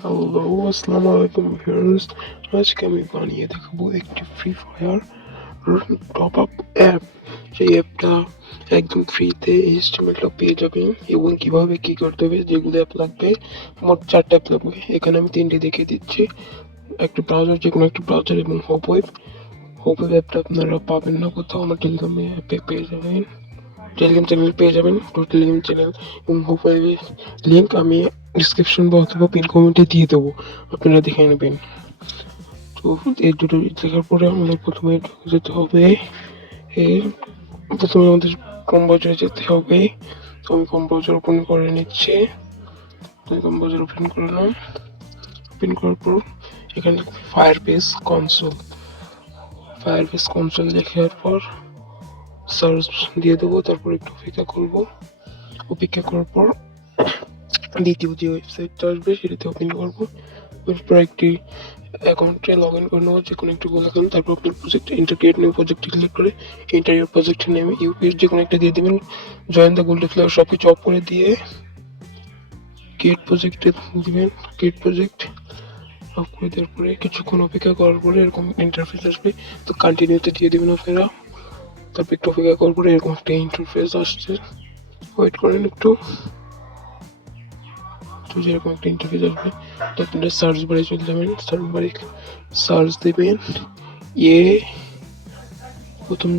Hello, আসসালামু আলাইকুম viewers. আজকে আমি বানিয়ে দেখাবো একটি free fire top up app. সেই অ্যাপটা একদম ফ্রিতে HTML পেয়ে যাবেন এবং কিভাবে কি করতে হবে, যেগুলো অ্যাপ লাগবে। মোট 4টা অ্যাপ লাগবে, এখানে আমি 3টি দেখিয়ে দিচ্ছি। একটা ব্রাউজার, যে কোনো একটা ব্রাউজার এবং হোপ ওয়েব। হোপ ওয়েব অ্যাপটা আপনারা পাবেন না কোথাও, আমার টেলিগ্রামে অ্যাপে পেয়ে যাবেন, টেলিগ্রাম চ্যানেল পেয়ে যাবেন। তো টেলিগ্রাম চ্যানেল এবং হোপ ওয়েবের লিঙ্ক আমি ডিসক্রিপশন বা অথবা পিন কমেন্টে দিয়ে দেবো, আপনারা দেখে নেবেন। তো এই দুটো দেখার পরে আমাদের প্রথমে যেতে হবে, এই প্রথমে আমাদের কম বাজারে যেতে হবে। তো আমি কম বাজার ওপেন করে নিচ্ছি। তো কম বাজার ওপেন করলাম। ওপেন করার পর এখানে ফায়ারবেস কনসোল দেখার পর সার্চ দিয়ে দেবো। তারপর একটু অপেক্ষা করার পর দ্বিতীয় যে ওয়েবসাইটটা আসবে সেটাতে ওপেন করবো। এরপর একটি অ্যাকাউন্টে লগ ইন করে নেবো, যে কোনো একটু গোল অ্যাকাউন্ট। তারপর আপনার প্রজেক্ট এন্টার ক্রিয়েট নিউ প্রজেক্টে ক্লিক করে enter your project name, UPS যে কোনো একটা দিয়ে দেবেন। জয়েন দ্য গোল্ড ফ্লেভার সব কিছু অফ করে দিয়ে ক্রিয়েট প্রজেক্টে দিবেন। ক্রিয়েট প্রজেক্ট অফ করে দেওয়ার পরে কিছুক্ষণ অপেক্ষা করার পরে এরকম ইন্টারফেস আসবে। তো কন্টিনিউতে দিয়ে দেবেন আপনারা। তারপর একটু অপেক্ষা করার পরে এরকম একটা ইন্টারফেস আসছে, ওয়েট করেন একটু। তো যেরকম একটা ইন্টারফেস আসবে, তো আপনারা সার্চ বারে চলে যাবেন। সার্চ বারে সার্চ দেবেন এ প্রথম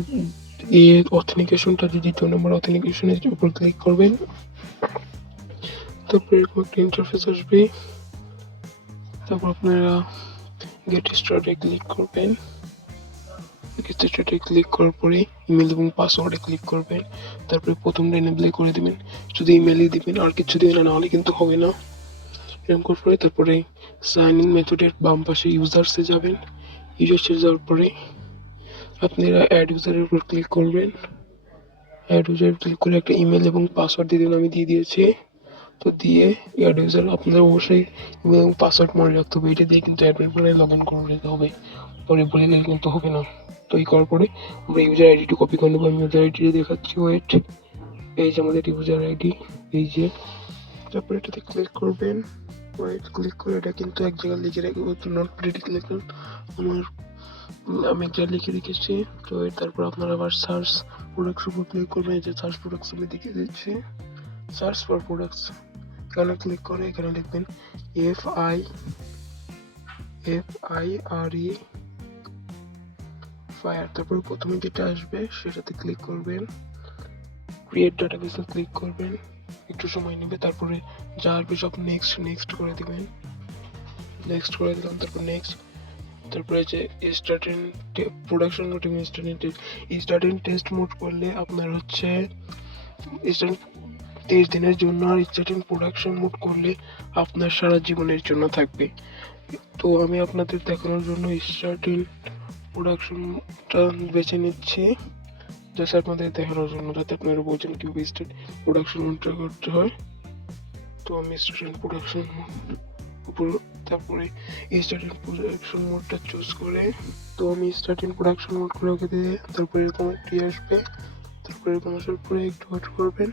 এ অথেন্টিকেশনটা, যে দ্বিতীয় নম্বর অথেন্টিকেশনের উপর ক্লিক করবেন। তারপর এরকম একটা ইন্টারফেস আসবে। তারপর আপনারা গেট স্টার্টে ক্লিক করবেন। গেট স্টার্টে ক্লিক করার পরে ইমেল এবং পাসওয়ার্ডে ক্লিক করবেন। তারপরে প্রথমটা এনেবল করে দেবেন, শুধু ইমেলই দিবেন, আর কিছু দিবেন না, নাহলে কিন্তু হবে না। এরকম করার পরে তারপরে সাইন ইন মেথডের বাম পাশে ইউজার্সে যাবেন। ইউজার্সে যাওয়ার পরে আপনারা অ্যাড ইউজারের উপর ক্লিক করবেন। অ্যাড ইউজার ক্লিক করে একটা ইমেল এবং পাসওয়ার্ড দিয়ে দেবেন, আমি দিয়ে দিয়েছি। তো দিয়ে অ্যাড ইউজার আপনাদের অবশ্যই ইমেল এবং পাসওয়ার্ড মনে রাখতে হবে, এটা দিয়ে কিন্তু অ্যাডমিন প্যানেলে লগ ইন করে নিতে হবে, পরে ভুলে গেলে কিন্তু হবে না। তো এই করার পরে আমরা ইউজার আইডিটি কপি করে নেবো। আমি ইউজার আইডি দেখাচ্ছি, ওয়েট। এই যে আমাদের ইউজার আইডি, এই যে। তারপরে এটাতে ক্লিক করবেন, ওয়েট। ক্লিক করে এটা কিন্তু এক জায়গায় লিখে রাখবো, তো নট প্রেডিক্ট লেখেন আমার, আমি একটা লিখে রেখেছি। তো তারপর আপনারা আবার সার্চ প্রোডাক্টস উপর ক্লিক করবেন, যে সার্চ প্রোডাক্টস আমি দেখিয়ে দিচ্ছি। সার্চ ফর প্রোডাক্টস, এখানে ক্লিক করে এখানে লিখবেন FIRE ফায়ার। তারপরে প্রথমে যেটা আসবে সেটাতে ক্লিক করবেন, ক্রিয়েট ডাটাবেসে ক্লিক করবেন, একটু সময় নেবে। তারপরে যা আসবে সব নেক্সট করে দিবেন। নেক্সট করে দিলাম, তারপর নেক্সট। তারপরে যে স্টার্টিং প্রোডাকশন মোড এবং স্টার্টিং টেস্ট মোড করলে আপনার হচ্ছে স্টার্টিং 30 দিনের জন্য, আর স্টার্টিং প্রোডাকশন মোড করলে আপনার সারা জীবনের জন্য থাকবে। তো আমি আপনাদের দেখানোর জন্য স্টার্টিং প্রোডাকশনটা বেছে নিচ্ছি, জাস্ট আপনাদের দেখানোর জন্য, যাতে আপনারা বোঝেন কীভাবে স্টার্ট প্রোডাকশন মোডটা করতে হয়। তো আমি স্টার্টিং প্রোডাকশন উপর, তারপরে স্টার্টিং প্রোডাকশন মোডটা চুজ করে, তো আমি স্টার্টিং প্রোডাকশন মোড করে ওকে দিয়ে, তারপরে এরকম একটি আসবে। তারপরে এরকম আসার পরে একটু ওয়েট করবেন,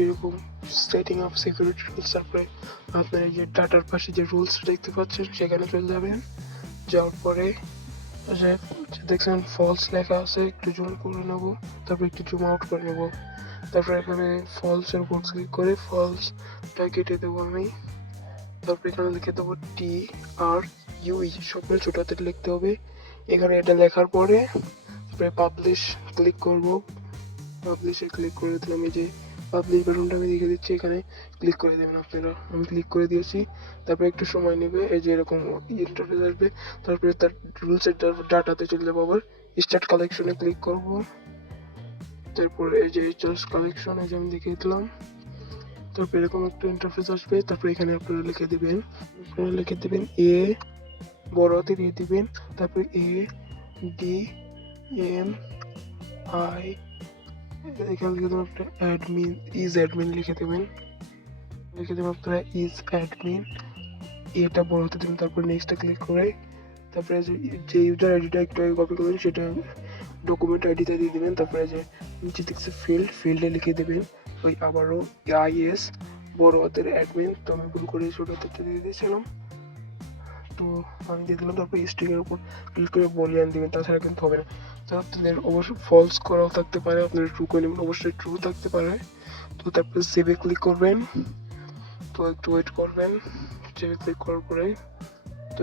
এরকম সেটিং অফ সিকিউরিটি রুলস। তারপরে আপনারা যে ডাটার পাশে যে রুলস দেখতে পাচ্ছেন সেখানে চলে যাবেন। যাওয়ার পরে দেখছেন ফলস লেখা আছে, একটু জুম করে নেবো, তারপর একটু জুম আউট করে নেবো। তারপরে এখানে ফলসের উপর ক্লিক করে ফলসটা কেটে দেবো আমি। তারপর এখানে লিখে দেবো TRUE, সবগুলো ছোট হাতে লিখতে হবে। এখানে এটা লেখার পরে তারপরে পাবলিশ ক্লিক করবো। পাবলিশে ক্লিক করে দিলাম, এই যে পাবলিশ বাটনটা আমি দেখে দিচ্ছি, এখানে ক্লিক করে দেবেন আপনারা। আমি ক্লিক করে দিয়েছি। তারপরে একটু সময় নেবে, এই যে এরকম ইন্টারফেস আসবে। তারপরে তার রুলসের ডাটাতে চলে যাবো, আবার স্টার্ট কালেকশনে ক্লিক করব। তারপরে এই যে জাস্ট কালেকশন, এই যে আমি দেখিয়ে দিলাম। তারপর এরকম একটা ইন্টারফেস আসবে। তারপর এখানে আপনারা লিখে দেবেন এ, বড় হাতের এ দিবেন। তারপর ADMI, এখানে লিখে দেবেন আপনার অ্যাডমিন লিখে দেবেন আপনারা অ্যাডমিন, এটা বড় হতে দেবেন। তারপর নেক্সটে ক্লিক করে তারপরে যে ইউজার আইডিটা একটু কপি করবেন সেটা ডকুমেন্ট আইডিতে দিয়ে দেবেন। তারপরে যে নিচে দেখছে ফিল্ডে লিখে দেবেন ওই আবারও IS বড় হাতের অ্যাডমিন, তো আমি ভুল করে ছোট হাতেরটা দিয়ে দিয়েছিলাম। তো আমি দিয়ে দিলাম। তারপর স্ট্রিংয়ের উপর ক্লিক করে বলিয়ান দিবেন, তাছাড়া কিন্তু হবে না। তো আপনাদের অবশ্যই ফলস করাও থাকতে পারে, আপনারা ট্রু করে নেবেন, অবশ্যই ট্রু থাকতে পারে। তো তারপরে সেভে ক্লিক করবেন, তো একটু ওয়েট করবেন। সেভে ক্লিক করার পরে তো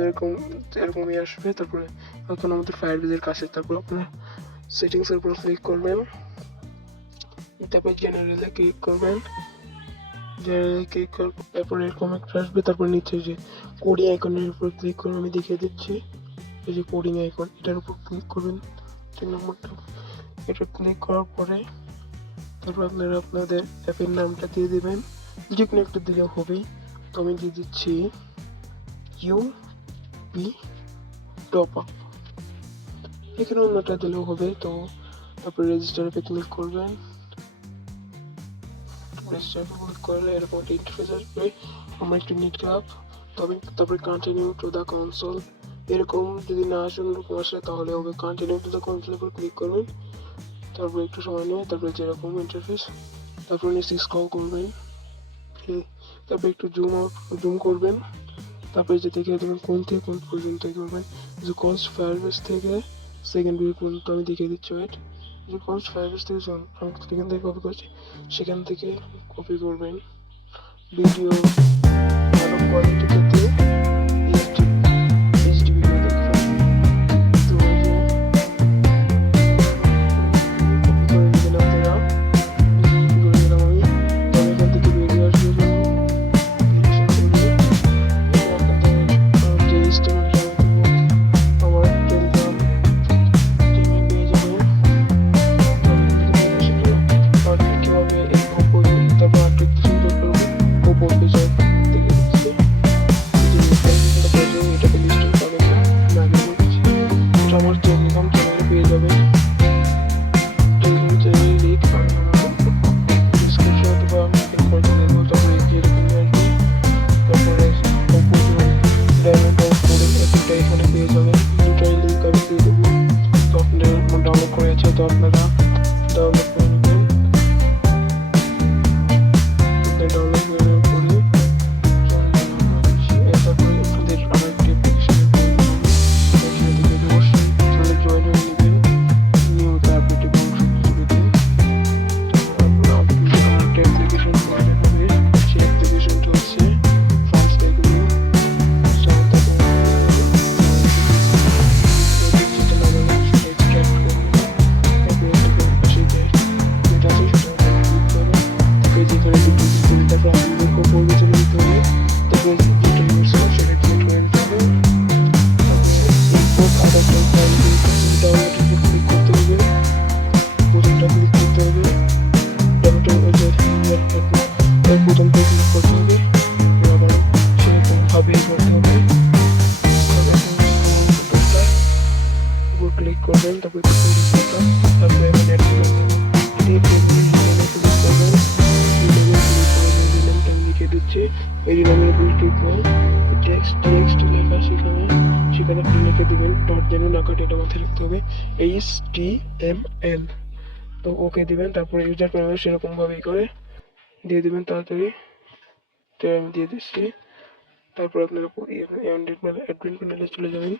এরকমই আসবে। তারপরে এখন আমাদের ফায়ারবেজের কাছে, তারপর আপনার সেটিংসের উপর ক্লিক করবেন, তারপর জেনারেলে ক্লিক করবেন। জেনারেলে ক্লিক করার পর তারপরে এরকম একটা আসবে। তারপর নিচে যে কোডিং আইকনের উপর ক্লিক করে আমি দেখিয়ে দিচ্ছি, এই যে কোডিং আইকন, এটার উপর ক্লিক করবেন 3 নম্বরটা। এটা ক্লিক করার পরে তারপর আপনারা আপনাদের অ্যাপের নামটা দিয়ে দেবেন, যে কোনো একটা দিলেও হবে। তো আমি দিয়ে দিচ্ছি ইউপি টপ আপ, এখানে অন্যটা দিলেও হবে। তো তারপরে রেজিস্টার অ্যাপে ক্লিক করবেন। রেজিস্টার অ্যাপে ক্লিক করলে এরকম একটা ইন্টারফেস আসবে, আমার একটু নেট খারাপ। তবে তারপরে কন্টিনিউ টু দ্য কনসোল, এরকম যদি না আসে অন্যরকম আসে তাহলে হবে কন্টিনিউ টু দ্য কনসোলের উপর ক্লিক করবেন। তারপর একটু সময় নেবে, তারপরে যেরকম ইন্টারফেস, তারপর নিচে স্ক্রল করবেন, তারপর একটু জুম করবেন। তারপরে যে দেখিয়ে দেবেন কোন থেকে কোন পর্যন্ত করবেন। যে কস্ট ফায়ারবেস থেকে সেকেন্ড ভিউ পর্যন্ত আমি দেখিয়ে দিচ্ছি। ওয়েট, যে কস্ট ফায়ারবেস থেকে আমি সেখান থেকে কপি করছি, সেখান থেকে কপি করবেন। ভিডিও ভালো কোয়ালিটি পেতে এইচডি ভিডিও দেখবেন। তো এই যে কপি করে নেবেন আপনারা, কপি করে নিলাম আমি। তো আমি এখান থেকে ভিডিও আসবে যে স্টেটমেন্টটা আমার টেলিগ্রাম পেয়ে যাবেন। কীভাবে এই কোপো, তারপর আর্টিক সুন্দর করবো কোপো বিষয় থেকে দিচ্ছে, এটাকে লিস্টের পাবেন না, আমি আগে বলছি। এটা আমার টেলিগ্রাম চ্যানেলে পেয়ে যাবেন। টেলিগ্রাম চ্যানেলের লিঙ্ক আমি আমার ডিসক্রিপশন অথবা আমি পিন করে দেবো। তারপরে যেরকম আসবে, তারপরে কোপো ডাউনলোড করে অ্যাপটা এখানে পেয়ে যাবেন। দুটাই লিঙ্ক আমি দিয়ে দেবো। তো আপনাদের ডাউনলোড করে আছে, তো আপনারা ডাউনলোড করে নেবেন। ডাউনলোড করার পরে তারপরে আপনাদের আরও একটি অ্যাপ্লিকেশনের প্রয়োজন হবে, সেখানে থেকে অবশ্যই চ্যানেলে জয়েন হয়ে নেবেন নিয়মিত আপডেট এবং সবকিছু পেতে। তারপর আমার একটা অ্যাপ্লিকেশন প্রয়োজন হবে, সেই অ্যাপ্লিকেশনটা হচ্ছে ফার্স্ট এগ্রি। যেটা লাগাবেন সেটা এক্সট্রাক্ট করবেন, তারপরে পাশে যে যেটা আছে সেটা ক্লিক করবেন। তারপরে যেখানে ডিটেলস দিন, তারপর আপনাদের কোপোর চলে যেতে হবে। তারপর যেটা ইউজ হয় সেটা ক্রিয়েট করে নিতে হবে। তারপরে ইম্পোর্ট আদার টাইপ ফাইল ডাউনলোডের উপর ক্লিক করতে হবে, প্রথমটা ক্লিক করতে হবে। ডাউনলোডের প্রথমটা ক্লিক করতে হবে, আবার সেরকমভাবেই করতে হবে। উপর ক্লিক করবেন, তারপরে তারপরে আমি নেট ক্লিক করবেন। রিনেমটা আমি লিখে দিচ্ছি, এই রিনেমের উপর ক্লিক করে টেক্সট লেখা সেখানে আপনি লিখে দেবেন, ডট যেন না কাটে, এটা মাথায় রাখতে হবে, HTML। তো ওকে দিবেন। তারপরে ইউজার প্যানেল সেরকমভাবেই করে দিয়ে দেবেন তাড়াতাড়ি। তো আমি দিয়ে দিচ্ছি। তারপর আপনারা অ্যাডমিন প্যানেলে চলে যাবেন,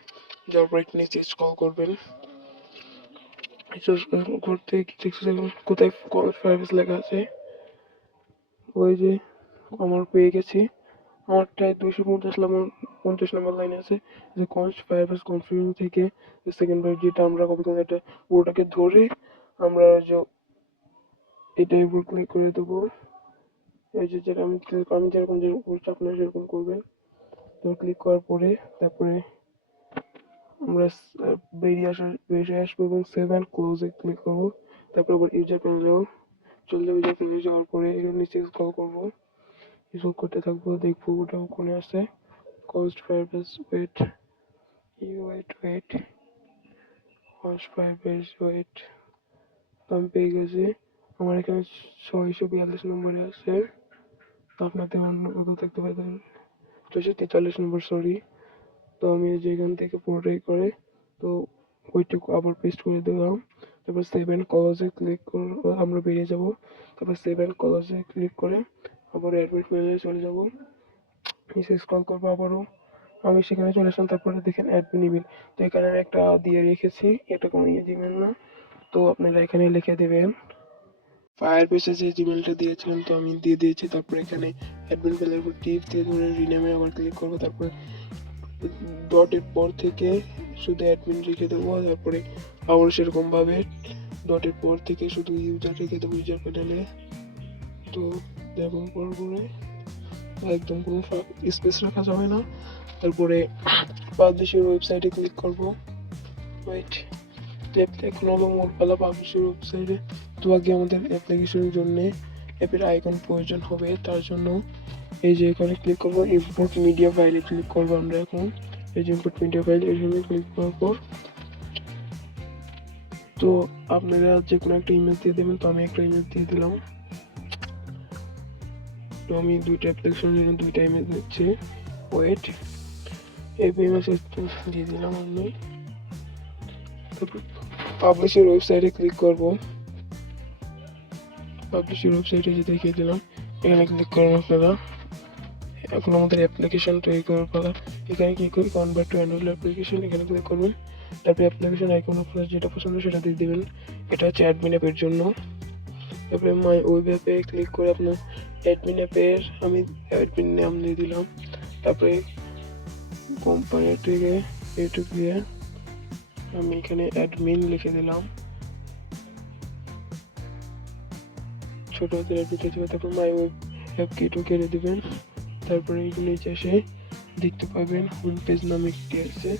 যাওয়ার পর একটু নিচে স্ক্রল করবেন। করতে কোথায় ফায়ারবেস লেখা আছে, ওই যে আমার পেয়ে গেছি। আমারটায় 250 নম্বর লাইনে আছে যে কনস্ট ফায়ারবেস কনফিগারেশন থেকে সেকেন্ড বার যেটা আমরা কপি করবো, এটা পুরোটাকে ধরে আমরা যে এটার উপর ক্লিক করে দেবো। এই যে যেটা আমি যেরকম করছি আপনারা সেরকম করবেন। তো ক্লিক করার পরে তারপরে আমরা বেরিয়ে আসবো এবং সেভ অ্যান্ড ক্লোজে ক্লিক করবো। তারপর আবার ইউজার প্যানেলেও চলে যাবো। ইউজার প্যানেলে যাওয়ার পরে এর নিচে স্ক্রল করবো, স্ক্রল করতে থাকবো, দেখবো ওটা ওখানে আছে cost Firebase. Wait cost Firebase wait, আমি পেয়ে গেছি। আমার এখানে 642 নম্বরে আছে। তো আপনাদের অন্য কোথাও থাকতে পারে 643 নম্বর, সরি। তো আমি যেখান থেকে পুরোটাই করে তো ওইটুকু আবার পেস্ট করে দিলাম। তারপর সেভ অ্যান্ড কলজে ক্লিক করে আমরা বেরিয়ে যাব। তারপর সেভ অ্যান্ড কলজে ক্লিক করে আবার অ্যাডমিন প্যানেলে চলে যাব, নিচে স্ক্রল করবো আবারও, আমি সেখানে চলে আসলাম। তারপরে দেখেন অ্যাডমিন ইমেল, তো এখানে আমি একটা দিয়ে রেখেছি, এটা কোনো জিমেল না, তো আপনারা এখানে লিখে দেবেন ফায়ার বেসে যে জিমেলটা দিয়েছিলেন, তো আমি দিয়ে দিয়েছি। তারপরে এখানে অ্যাডমিন প্যানেলের উপর টিপ দিয়ে ধরে রিনেমে আবার ক্লিক করবো, তারপরে ডটের পর থেকে শুধু অ্যাডমিন রেখে দেবো, তারপরে আবার সেরকমভাবে ডটের পর থেকে শুধু ইউজার রেখে দেবো ইউজার প্যানেলে। তো ব্যবহার করার পরে একদম কোনো স্পেস রাখা যাবে না। তারপরে পাবলিশের ওয়েবসাইটে ক্লিক করবো, ওয়েট, এখন হলো মোট পালা পাবলিশের ওয়েবসাইটে। তো আগে আমাদের অ্যাপ্লিকেশনের জন্য অ্যাপের আইকন প্রয়োজন হবে, তার জন্য এই যে এখানে ক্লিক করবো, ইম্পোর্ট মিডিয়া ফাইলে ক্লিক করবো আমরা এখন। এই যে ইম্পোর্ট মিডিয়া ফাইল, এখানে ক্লিক করার পর তো আপনারা যে কোনো একটা ইমেজ দিয়ে দেবেন, তো আমি একটা ইমেজ দিয়ে দিলাম। তো আমি দুইটা অ্যাপ্লিকেশনের জন্য দুইটা ইমেজ নিচ্ছি, ওয়েট, এই ইমেজ দিয়ে দিলাম আমি। তারপর পাবলিশের ওয়েবসাইটে ক্লিক করবো, পাবলিশের ওয়েবসাইটে যে দেখিয়ে দিলাম, এখানে ক্লিক করুন আপনারা। এখন আমাদের অ্যাপ্লিকেশন তৈরি করার পালা, এখানে কি করি, কনভার্ট টু অ্যান্ড্রয়েড অ্যাপ্লিকেশন, এখানে ক্লিক করবেন। তারপরে অ্যাপ্লিকেশন আইকন আপনার যেটা পছন্দ সেটা দিয়ে দেবেন, এটা হচ্ছে অ্যাডমিন অ্যাপের জন্য। তারপরে মাই ওয়েব অ্যাপে ক্লিক করে আপনার অ্যাডমিন অ্যাপের আমি অ্যাডমিন নাম দিয়ে দিলাম। তারপরে কোম্পানি থেকে ইউটিউব দিয়ে আমি এখানে অ্যাডমিন লিখে দিলাম, ছোট হাতের অ্যাডমিন লিখে দেবেন। তারপর মাই ওয়েব অ্যাপ কিটু কেটে দেবেন। তারপরে নিচে এসে দেখতে পাবেন হোম পেজ নামে একটি আছে,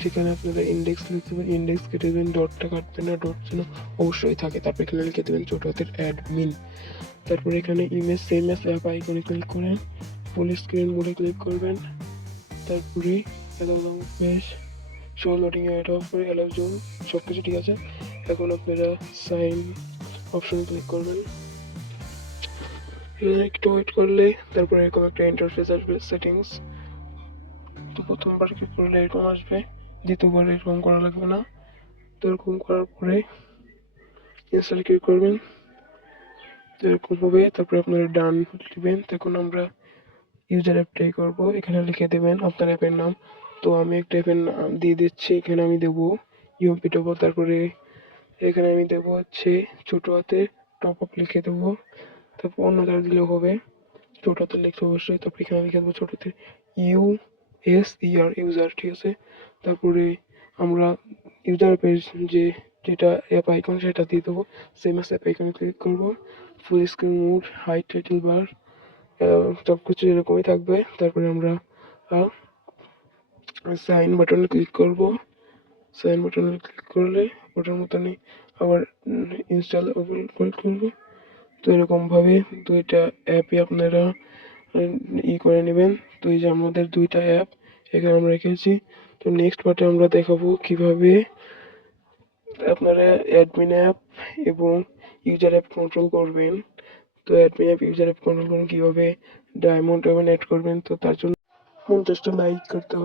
সেখানে আপনারা ইন্ডেক্স লিখতে পারেন, ইন্ডেক্স কেটে দেবেন, ডটটা কাটবেন না, ডট যেন অবশ্যই থাকে। তারপর এখানে লিখে দেবেন ছোট হাতের অ্যাডমিন। তারপরে এখানে ইমেজ সেম এস অ্যাপ আইকনে ক্লিক করেন, ফুল স্ক্রিন মোডে ক্লিক করবেন। তারপরে allow page show loading add off করে অ্যালাউ জুম, সব কিছু ঠিক আছে। এখন আপনারা সাইন অপশনে ক্লিক করবেন, একটু ওয়েট করলে তারপরে এরকম একটা ইন্টারফেস আসবে সেটিংস। তো প্রথমবার ক্লিক করলে এরকম আসবে, দ্বিতীয়বার এরকম করা লাগবে না। তো এরকম করার পরে ইনস্টল ক্লিক করবেন, তো এরকম হবে। তারপরে আপনারা ডান দিবেন। তখন আমরা ইউজার অ্যাপটাই করব, এখানে লিখে দেবেন আপনার অ্যাপের নাম। তো আমি একটা অ্যাপের নাম দিয়ে দিচ্ছি, এখানে আমি দেবো ইউপি টপ, তারপরে এখানে আমি দেবো হচ্ছে ছোটো হাতে টপ আপ লিখে দেবো। তারপর অন্য দ্বারা দিলেও হবে, ছোটো হাতে লিখতে অবশ্যই। তারপর এখানে লিখে দেবো ছোটো হাতে USER ইউজার, ঠিক আছে। তারপরে আমরা ইউজার অ্যাপের যেটা অ্যাপ আইকন সেটা দিয়ে দেবো, সেম অ্যাপ আইকনে ক্লিক করবো, full screen mode, height, title bar, সব কিছু এরকমই থাকবে। তারপরে আমরা সাইন বাটনে ক্লিক করব, সাইন বাটনে ক্লিক করলে ওটার মতনই আবার ইনস্টল ক্লিক করবো। তো এরকমভাবে দুইটা অ্যাপই আপনারা করে নেবেন। তো এই যে আমাদের দুইটা অ্যাপ এখানে আমরা রেখেছি। তো নেক্সট পার্টে আমরা দেখাবো কিভাবে আপনারা অ্যাডমিন অ্যাপ এবং ইউজার অ্যাপ কন্ট্রোল করবেন। তো admin app user app control করবেন, কীভাবে ডায়মন্ড অ্যাড করবেন। তো তার জন্য 50টা লাইক করতে হবে।